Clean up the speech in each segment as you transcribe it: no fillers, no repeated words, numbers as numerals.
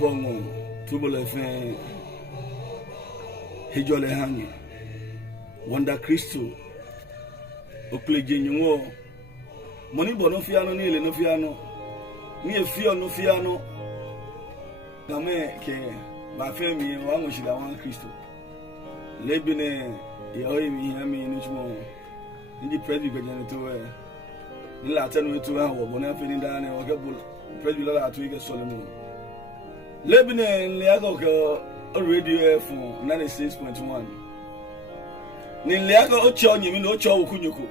bongo tubule fe hijole hangi wanda Kristo okleje nywo moni bono fiano ni ile no fiano mi e fio no fiano na me ke ba fe mi wa mo shida wan Kristo lebine ye oyi mi ha mi ni chumo ndi predi gbejan to we ni la tanu to ha wo bona fe ni da na o ke bul predi la to ike Solomon lebine le ago ko radio FM 96.1 ni le ago ocho nyimi no ocho okunyuko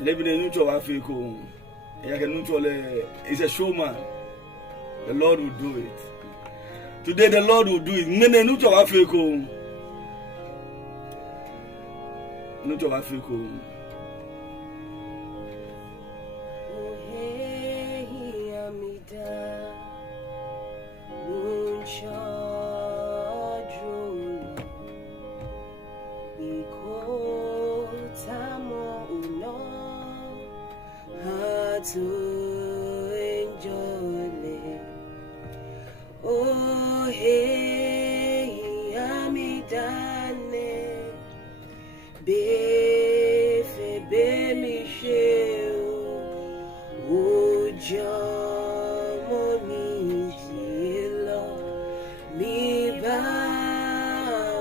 lebine nucho wa fe ko ya ke nucho le is a showman. The Lord will do it. Today the Lord will do it. Nene nucho wa fe ko nucho wa fe ko to enjoy. Oh, hey, ami dane, be mi sheo, o jamo mi jilo, mi ba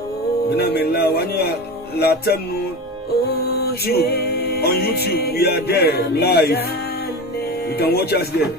o. Benamela, wanya la tenu on YouTube, we are there live. You can watch us there.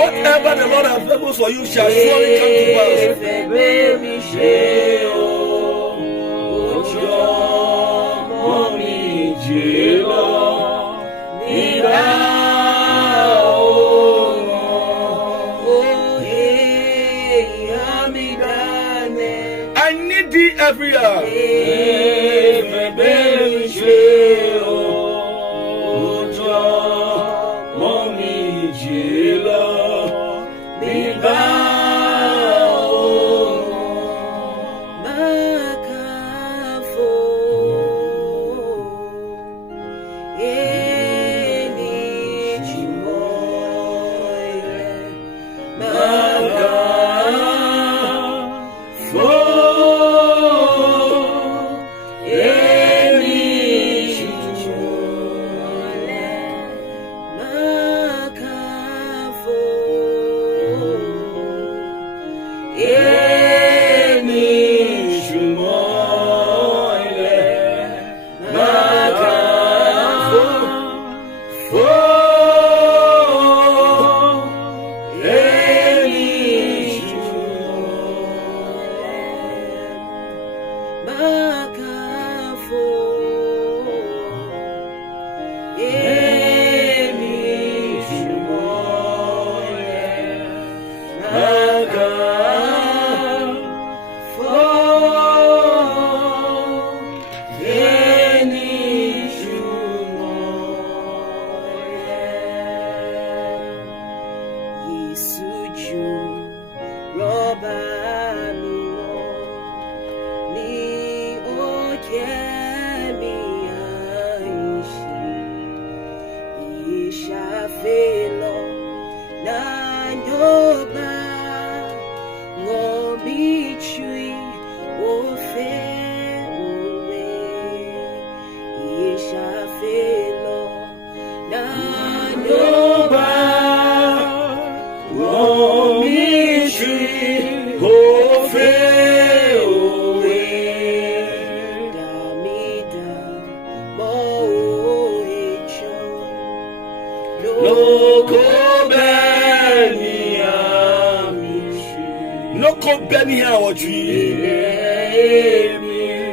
Whatever the Lord has purposed for you shall surely come to pass. I need thee every hour.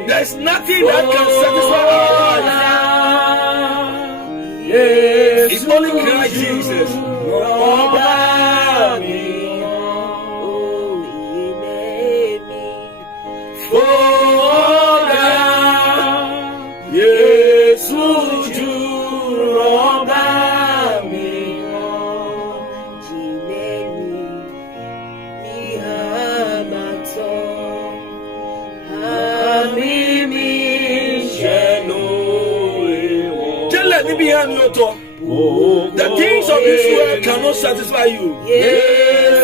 There's nothing that can satisfy our life. It's only Christ Jesus. The things of this world cannot satisfy you.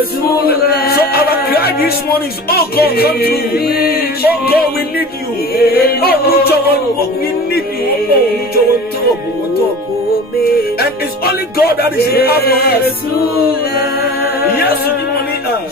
So our cry this morning is, oh God, come through. Oh God, we need you. Oh, we need you. And it's only God that is in our hearts. Yes, we money are.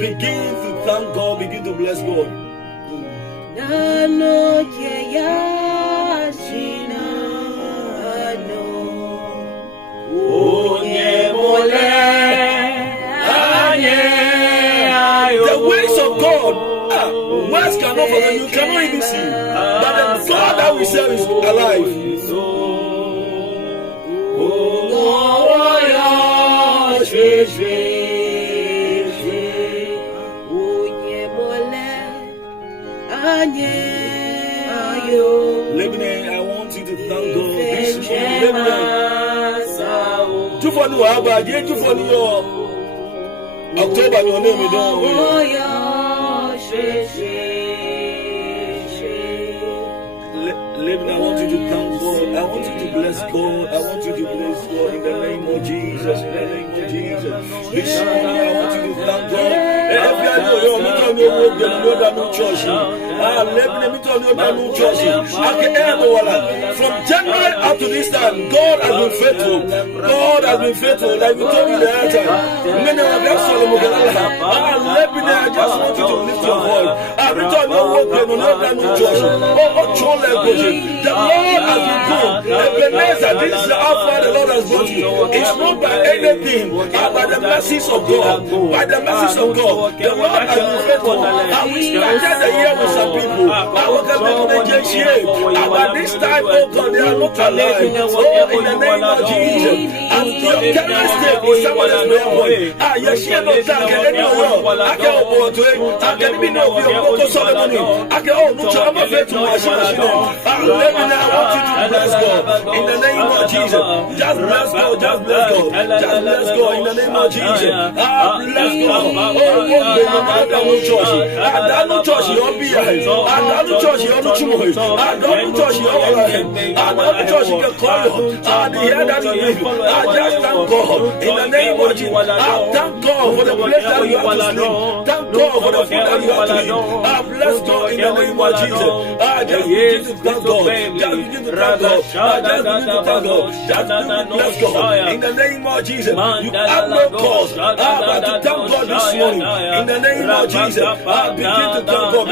Begin to thank God, begin to bless God. The ways of God, words cannot follow, you cannot even see. But the God that we serve is alive. Lebanon, I want you to thank God this morning. Do for you, Abba. Do for you. October, your name is done. Lebanon, I want you to thank God. I want you to bless God. I want you to bless God in the name of Jesus. In the name of Jesus. This morning, I want you to thank God. Every day, from January up to this time, God has been faithful. God has been faithful. Like we told you the other time. I just want you to lift your voice. The Lord has been good. Ebenezer, this is how far the Lord has brought you. It's not by anything, but by the mercies of God. By the mercies of God. The Lord has been faithful. And we started the year with some people. But this time, oh God, they are not alive. Oh, in the name of Jesus. And your careless state is somebody's prayer point. Yes, she no thank you. I can't afford to it. I can't even know if you're going to Solomon. I can't, oh, no, I'm afraid to watch it. I want you to bless God in the name of Jesus. Just bless God, just bless God, just bless God in the name of Jesus. Bless God. Oh, I don't know church. I don't know church. You'll be here. I don't know church. You're not true. I don't know church. You're all right. I don't know church. You can call you. I hear that you live. I just thank God in the name of Jesus. I thank God for the place that you have to sleep. Thank God for the food that you have to eat. Bless God in the name of Jesus. Just begin to thank God. Just begin to thank God. Just begin to thank God. Just begin to bless God in the name of Jesus. You have no cause but to thank God this morning in the name of Jesus. Begin to thank God.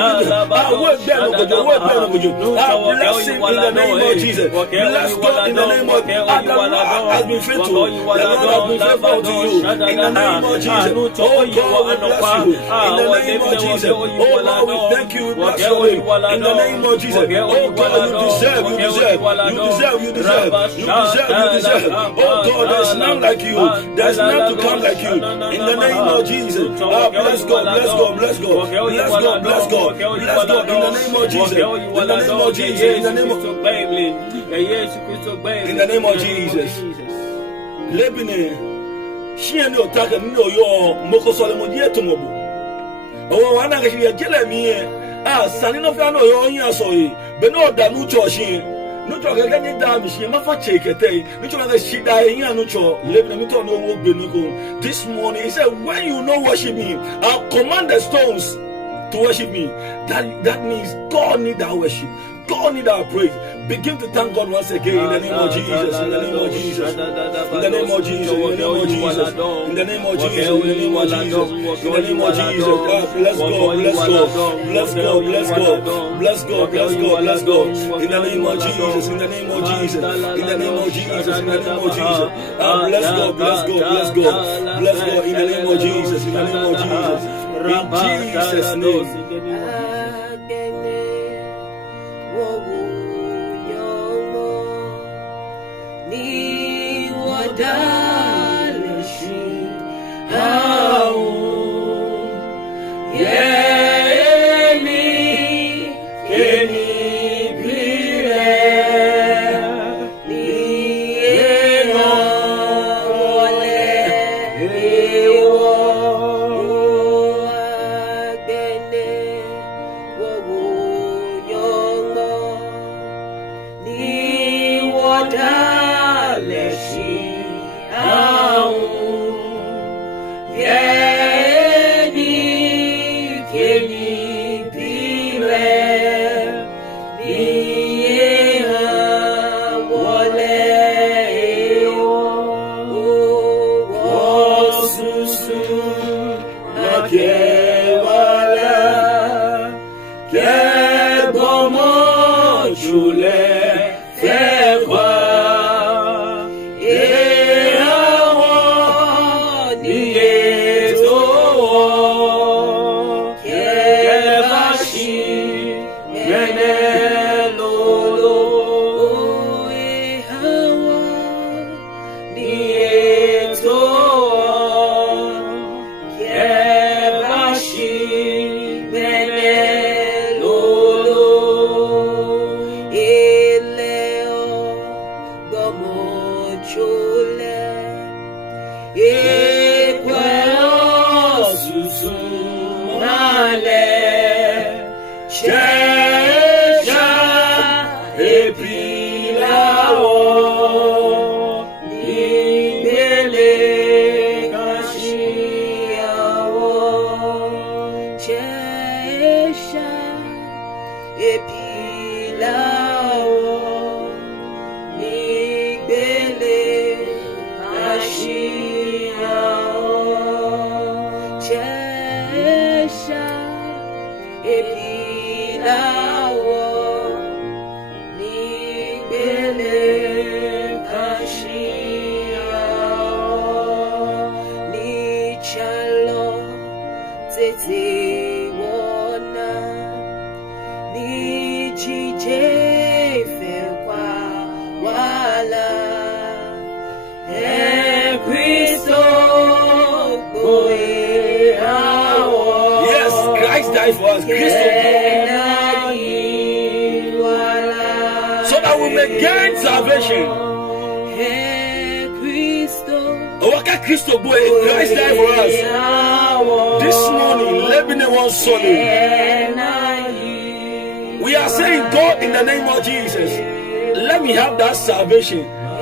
Bless him in the name of Jesus. Bless God in the name of Jesus. The Lord has been faithful. The Lord has been faithful to you in the name of Jesus. Oh God, we bless you in the name of Jesus. Oh Lord, we thank you. We bless your name in the name of Jesus. Oh God, you deserve. Oh God, there's none like you. There's none to come like you in the name of Jesus. Bless God, bless God, bless God, bless God, bless God, bless God in the name of Jesus. In the name of Jesus. In the name of Jesus. Lebine, she and your taka no yo moko solomon tomobo. Oh, one of the Jeremy, Sanino Fano, your soy, but no, that no church. No talk again, damn, she must take a day. No talk she dying, no talk, living in no work. This morning, he said, when you know worship me, I'll command the stones to worship me. That means God need our worship. God need our praise. Begin to thank God once again in the name of Jesus. In the name of Jesus. In the name of Jesus. In the name of Jesus. In the name of Jesus. In the name of Jesus. In the name of Jesus. Bless God. Bless God. Bless God. Bless God. Bless God. Bless God. Bless God. In the name of Jesus. In the name of Jesus. In the name of Jesus. In the name of Jesus. Bless God. Bless God. Bless God. Bless God. In the name of Jesus. In the name of Jesus. In Jesus' name.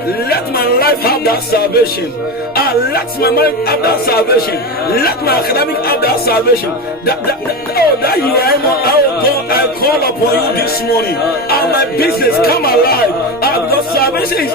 let my life have that salvation. Let my mind have that salvation. Let my academic have that salvation. That you are able, oh God, I call upon you this morning. My business come alive. Because salvation is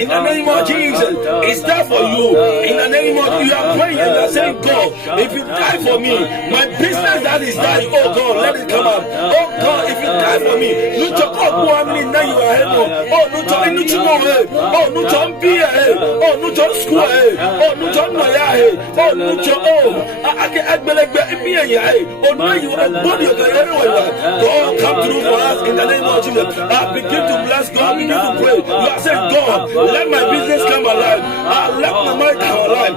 in the name of Jesus. It's there for you. In the name of you are praying and you are saying, God, if you die for me, my business that is dying, oh God, let it come out. Oh God, if you die for me, look to God, now you are able. Oh, look to oh, look to be oh, look to school, oh, look to oh, look to I can oh, now you are body of the God, come through for us in the name of Jesus. Begin to bless God, begin to pray. You are saying, God, let my business come alive. Let my mind come alive.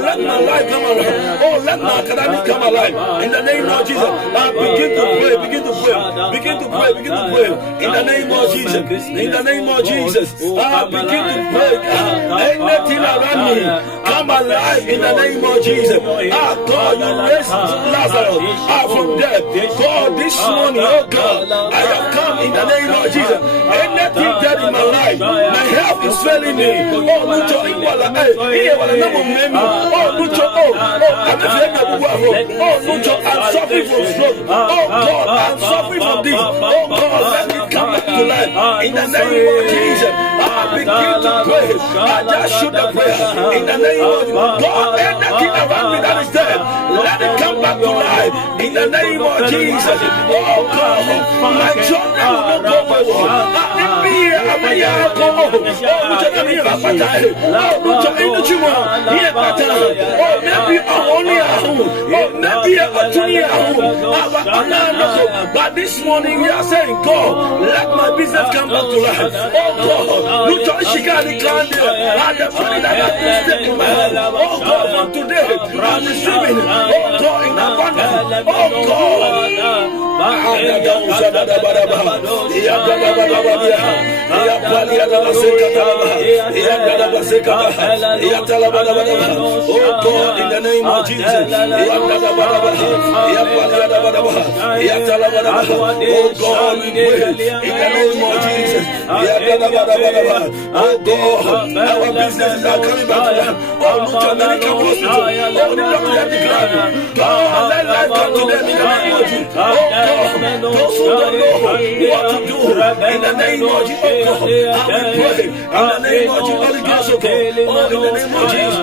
Let my life come alive. Oh, let my academic come alive. In the name of Jesus. Begin to pray, begin to pray, begin to pray, begin to pray. In the name of Jesus. In the name of Jesus. Begin to pray. Anything around me, come alive in the name of Jesus. God, you raised Lazarus from death. God, this morning, oh God, I have come in the name of Jesus. Anything dead in my life, my health is failing me. Oh, Lucho, I'm suffering from stroke. Oh God, I'm suffering from this. Oh God, let me come back to life in the name of Jesus. I begin to pray. I just shoot a prayer in the name of God. Anything around me that is dead, let it come back to life in the name of Jesus. Oh God, my children will not go forward. But this morning we are saying, God, let my business come back to life. Oh God, you don't shikari kandi. And the money that I can step in my hand. Oh God, from today, I'm receiving. Oh God, in abundance. Oh God. Oh God, in the name of Jesus. Oh God, we pray in the name of Jesus. Oh God, our businesses are coming back to them. Oh, look at medical hospital. Oh, the doctor declared, God, let life come to them in the name of Jesus. Oh God, those who don't know what to do in the name of Jesus. Oh God, I will pray in the name of Jesus. Holy Ghost, oh God, oh, in the name of Jesus.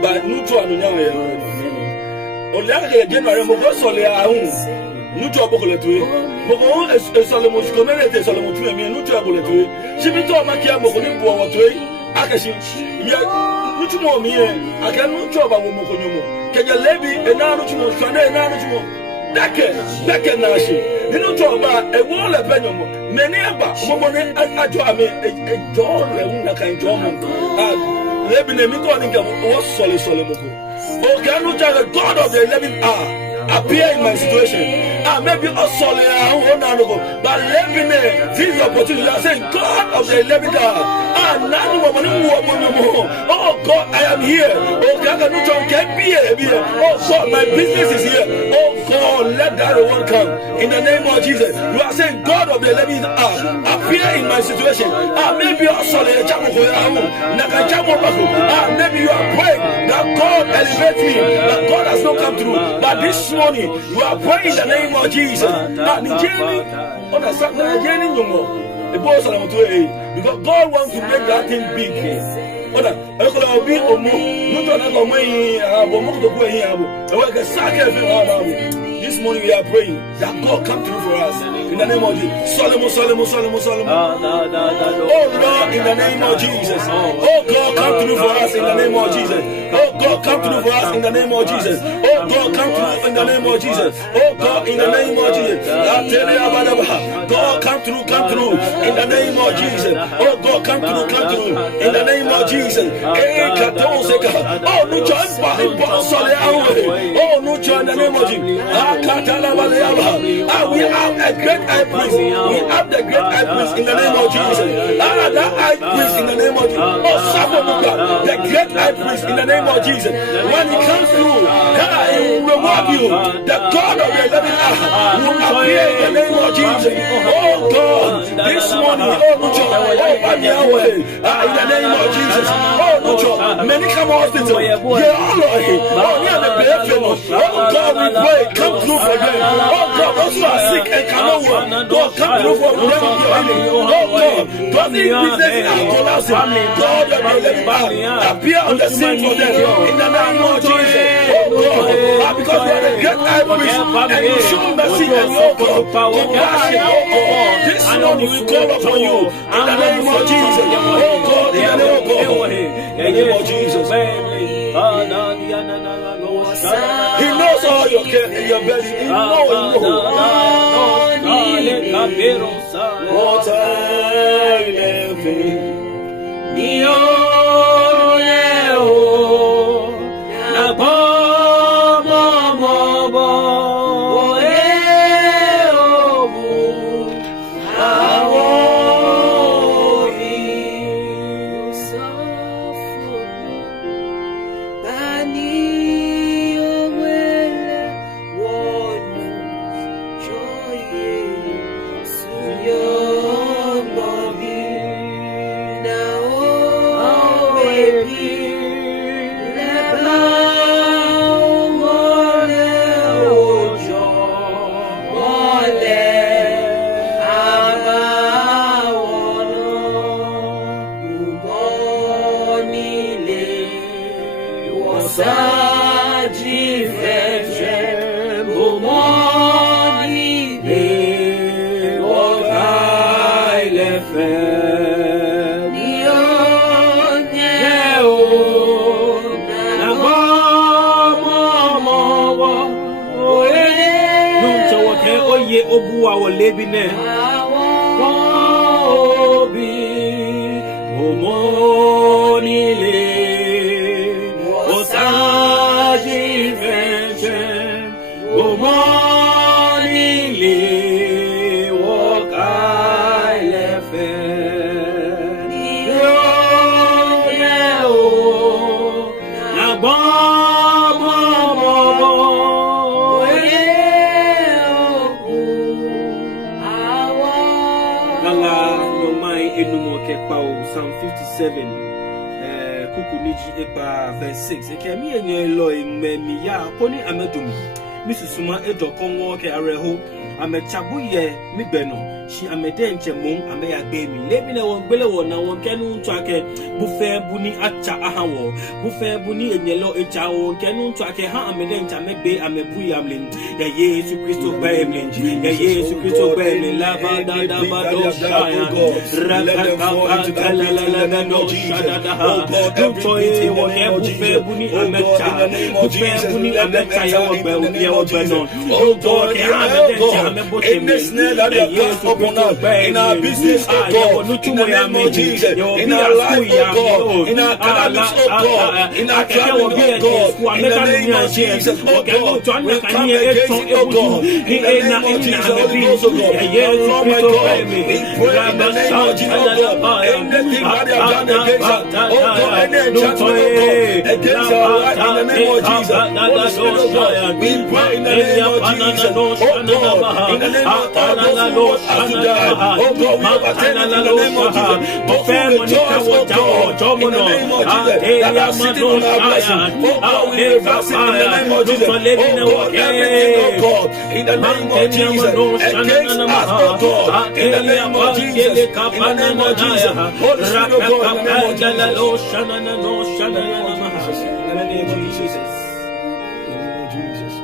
But no to January, Moko Solia, Nuto Bocoletu, Moko is Solomon community, Solomon to me, Nuto Boletu. She be told Makia Moko to Akashi, Nutumo me, I can Nuto Mokonumo. Can you levy a Narutumo, Shane, Narutumo? Dake Nashi. You know, talk about a wall of Benjamin. Many about Momone and Ajami, a door, a kind of Lebanon, was Solomon. Oh, can you tell the God of the 11th hour appear in my situation? Maybe a solid but Lebanon, this opportunity, I say, God of the 11th hour. Oh God, I am here. Oh God, can be here. Oh God, my business is here. Oh God, let that reward come in the name of Jesus. You are saying, God of the 11th hour, appear in my situation. Maybe also maybe you are praying that God elevates me, that God has not come through. But this morning, you are praying in the name of Jesus. Because God wants to make that thing big. This morning we are praying that God come through for us in the name of Jesus. Solomon. Oh Lord, in the name of Jesus. Oh God, come through for us in the name of Jesus. Oh God, come through for us in the name of Jesus. Oh God, come through in the name of Jesus. Oh God, in the name of Jesus. God, come through in the name of Jesus. Oh God, come through in the name of Jesus. Oh, no joy, oh, no joy in the name of Jesus. We have a great high priest. We have the great high priest in the name of Jesus. That high priest in the name of Jesus. Oh, Samuel, the great high priest in the name of Jesus. When he comes through, he will reward you. The God of the 11th hour will appear in the name of Jesus. Oh God, this morning, oh, no joy, in the name of Jesus. Oh, no joy. Many come hospital. Yeah, oh Lord. Oh, yeah, oh God, we pray. Come through for them. Oh God, those who are sick and cannot walk. God, come through for them. Oh God, those businesses are collapsing. God, appear on the scene for them. In the name of Jesus. Oh God, because we are the great high priest and you show mercy and oh God, compassion. Oh God, this morning we call upon you. In the name of Jesus. Oh God, in the name of God. In the name of Jesus. He knows all your belly. He knows. What I live in. Psalm 57, Kukuniji Eba, verse 6. Ekemi enye loi me ya poni amedum. Misusuma edo kongo ke areho. Amechabu ye mi beno. She amedenche mung ameya bemi. Lebi na wongbele wona wonkenu ntwake bufe buni acha ahawo. Bufe buni enyelo echa wonkenu ntwake ha amedenche amebe amebuyi amlin. Ya Yesu Kristo baemlin. Ya Yesu Kristo baemlin. La ba da da ba do shaya. Rakaka la la la la no shada da ha. Ntoye woke bufe buni amecha. Bufe buni amecha ya wogbe ya wogbe. Oh God, in this name that you have placed upon us, in our business, oh God, in the name of Jesus, in our life, oh God, in our academics, oh God, in our traveling, oh God, in the name of Jesus, oh God, we come against it, oh God, in the name of Jesus, Holy Ghost, oh God, oh my God, we pray in the name of Jesus, oh God, anything that they have done against us, oh God, any enchantment, oh God, against our life, in the name of Jesus, Holy Spirit, oh God, we pray in the name of Jesus, oh God, in the name of God, us to die. Oh God, we overturn it in the name of Jesus. Those who rejoice, oh God, in the name of Jesus, that are sitting on our blessing. Oh God, we reverse it in the name of Jesus. Oh God, everything, oh God, in the name of Jesus, against us, oh God, in the name of Jesus, in the name of Jesus. Holy Spirit, oh God, in the name of Jesus. In the name of Jesus. In the name of Jesus.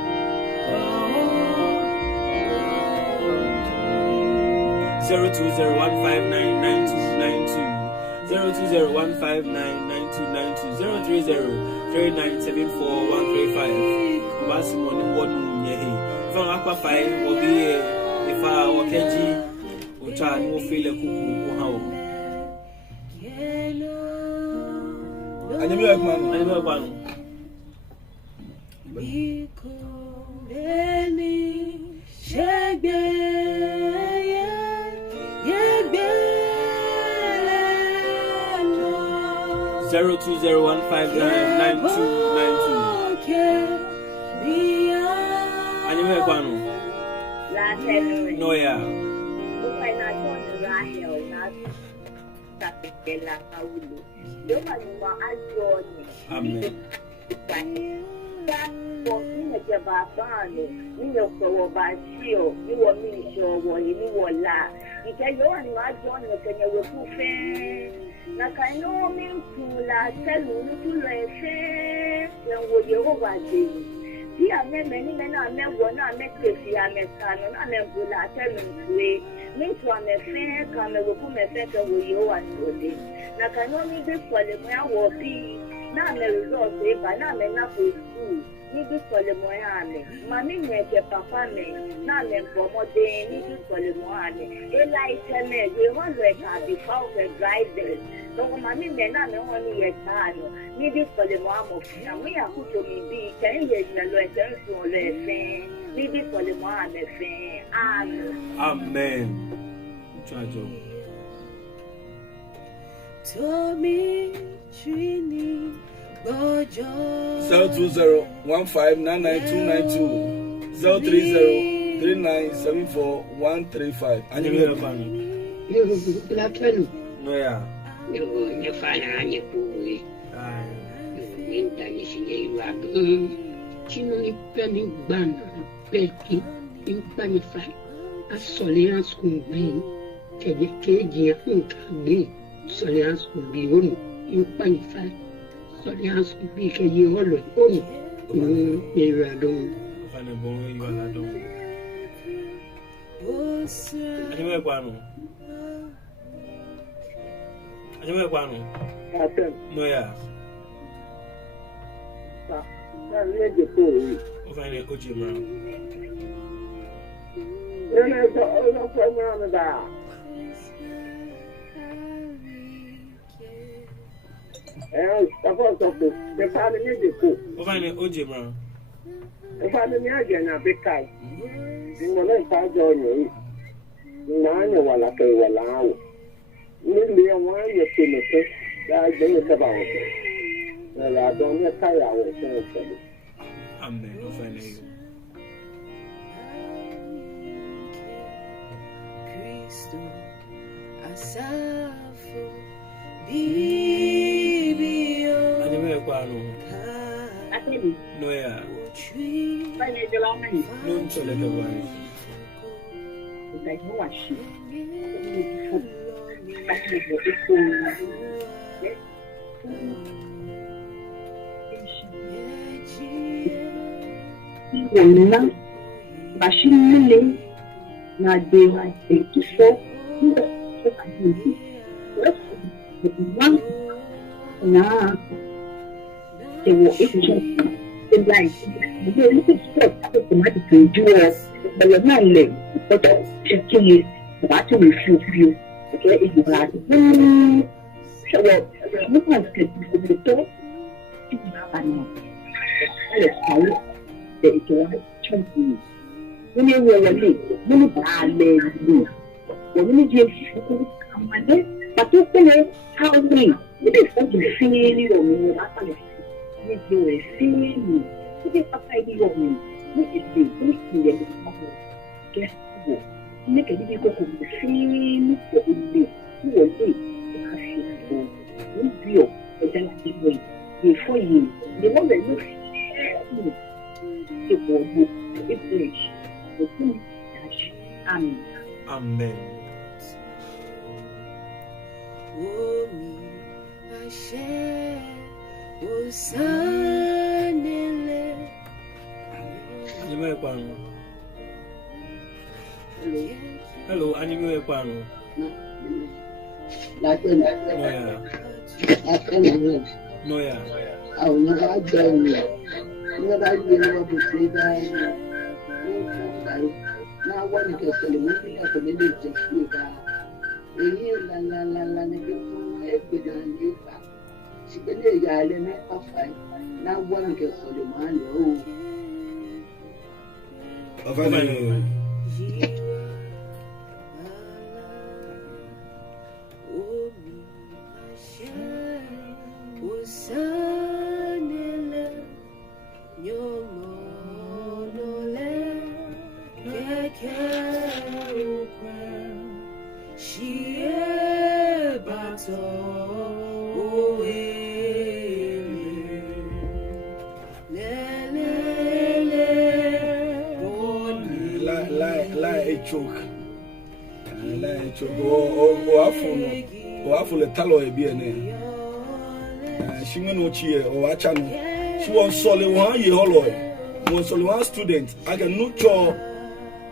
02015999292 02015999292 03039741135 Obasi money wonu nyehe fa akwa fai obi ifa wakeji ucha ni wo feel kuku wo hawo Anyame ekman Beni shegbe yegbe 02015999292 Anyame ekwano no ya Amen. Dia many men are men one are met if you are met canon and then bula tell me me to a fair come with whom a second will you and good. Now can only be for the man will be not a result, but not enough for school. Need this for the Moyane. Mammy make a papa me, not them for more day, need this for the Moyane. A light me, we want to have the found a guidance. So mammy may not know only a time. Need this for the mom of and we are put to me be 10 years in the letters for the fan. Need this for the mom the fan. Amen. Chajo. Tommy Trini Bojo 02015999292 03039741135 Anyame ekman No ya You find out your boy. Chino penny ban, Becky, in Panify, a Solians who be, KG, Solians who be one, in Panify, Solians who be KG always only. You are done. you are done. Anyame ekwano no ya Ofane ojima Ofane ojima If I didn't again, I'll be kind. You will not pass on you. None of what I can allow. Maybe I want you to make it. I don't about it. Well, I don't know how I will say it. Amen. Ofane you. Cristo Asafo Bibio Anyame ekwano no ya no ntole the one Machine na de like 84 na they were in like they look at automatically do us but you're not late but checking it about to refuse you okay if you are so well look at the top let's call it the equal chunky when you were late when you bad when you just come and then but you feel how me it is what you feel or me that's if you are feeling me, if you are fighting on me, make it be, guess what? Make a little bit of the same that you do. You will be because you feel the gentle way before you. The one that you feel it will be a bridge. The thing dash. Amen. Amen. Oh, me, I share. Osanele Anyame ekwano Hello, anime kwano. That's No ya. I will never join you. Never you know to say that. Now one can tell me that the minute to speak. La you. She can lay a lemon of fight. Now one can tell the man. She was solid one year old. Was solid one student. I can no cho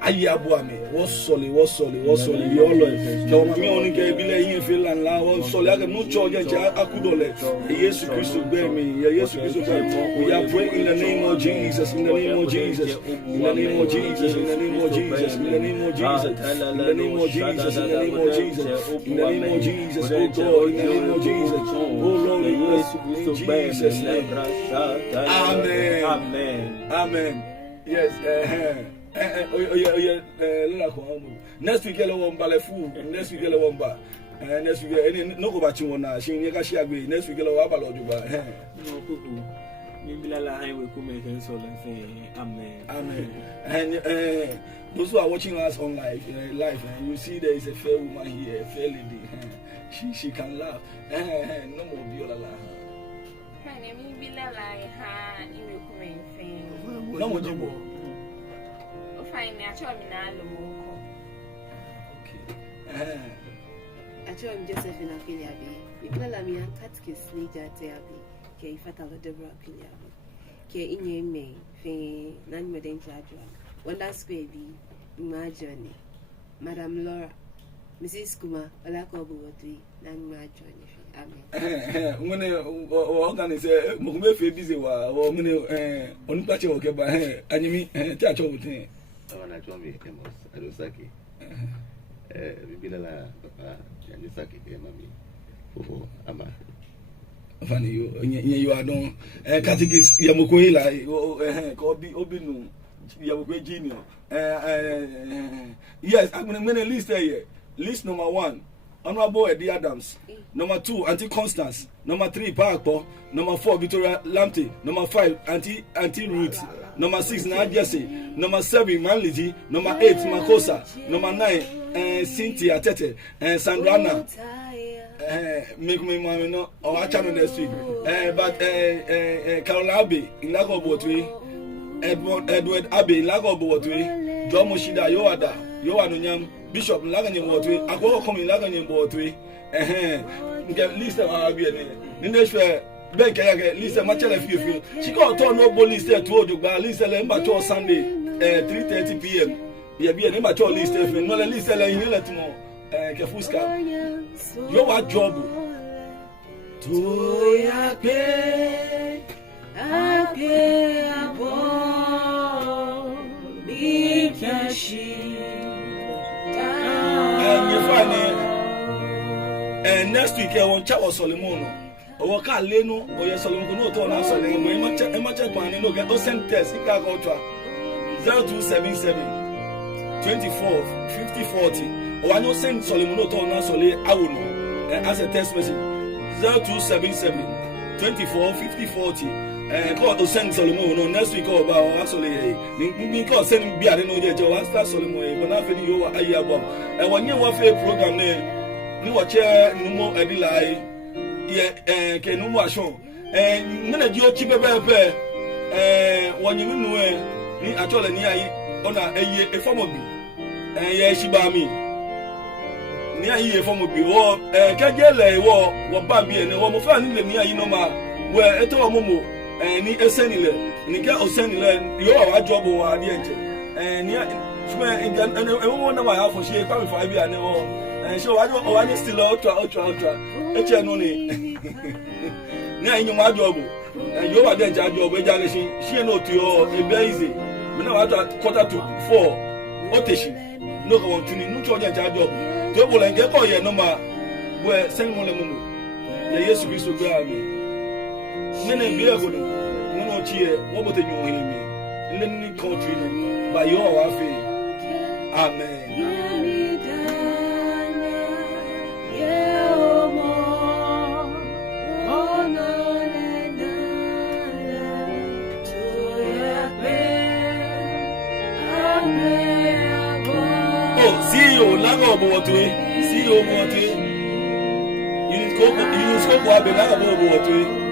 Ayabuame was solid. You always come me only get be like in Finland. Was solid. I can no cho Akudole. Yes, Christ bear me. Yes, Christ. We are praying in the name of Jesus. In the name of Jesus. In the name of Jesus. In the name of Jesus. In the name of Jesus. In the name of Jesus. In the name of Jesus. In the name of Jesus. Oh God. In the name of Jesus. Oh Lord. In Jesus' name. Amen. Amen. Amen. Yes. Next week, next week, next week, no go back one now. She next week, next week, no, amen. Amen. And those who are watching us on live, you see there is a fair woman here, a fair lady. She can laugh. No more Biola. No more Jimbo. Fine, I told me now. Okay. I told him Josephine Aquilia. You tell me I'm Catkiss Leader Terry, Kay Fatal Deborah Aquilia. Kay in your May, Fay, none with Jadra. One last baby, my journey. Madame Laura, Mrs. Kuma, Alakobu, none my journey. Amen. When organize Mokume busy, or on patch of Keba, enemy, touch of thing. I told me, Adosaki. Bibila, Papa, and Saki, Mammy. Ama. Funny, you are no catechist Yamukoila, Kobi Obinu, Yamukwe Junior. Yes, I'm going to list here. List number 1. Honorable Eddie Adams. Number 2, Auntie Constance. Number 3, Parko. Number 4, Victoria Lamptey. Number 5, Auntie Ruth. Number 6, Nadia Jesse. Number 7, Manliji. Number 8, Makosa. Number 9, Cynthia Tete. Sandrana. Make me mommy no. Oh, I channel next week. But Carol Abbey in Lago Botwe. Edward Abbey in Lago Botwe. John Moshida Yoada. Yoanonyam. Bishop Lagany Botwe. I go come in Lagany Botwe. List of Arabian. In this fair. Ben Kaya, Lisa Machella Field. She got to no police there to you, but Lisa Lembacho Sunday, 3:30 p.m. Yeah, be a Lembacho list, no Lisa Lembacho, Kafuska. You are job. To ya pay, I pay a ball, be cashy. And you find it. And next week, I want Chavo Solomon. O ka lenu o ye Solomon no to na Solomon mo e ma check pan no get o send test in ka culture 0277 24 50 40 o wa no send Solomon no to na Solomon awu no as a text message 0277 24 50 40 God to send Solomon no next week o ba o actually ni ko send bia de no je o start Solomon but na fe ni yo ayi abom e wonye wa fe program ni wo che numo adilai ke no mu aso na di o chi bebe wonyi nu ni atola ni ayi ona eye e form obi ye shiba mi ni ayi e form obi wo kejele wo ba bi ene wo mo fa ni le ni ayi no ma we eto mo mo ni esenile ni ke osenile yo wa job wa adi enje and everyone I have for she come 5 years and so I still ultra Nia in your job, and you are the judge of Wajashi, she no to your easy. We know at 3:45, Otishi, no one to no charge job. Double and get all your number where Saint Molamu. Yes, we so grab me. Many be able to no cheer, what would you hear me? In any country, by your waffle. Amen. CEO Lago Botwe, CEO Botwe. You spoke about the Lago Botwe.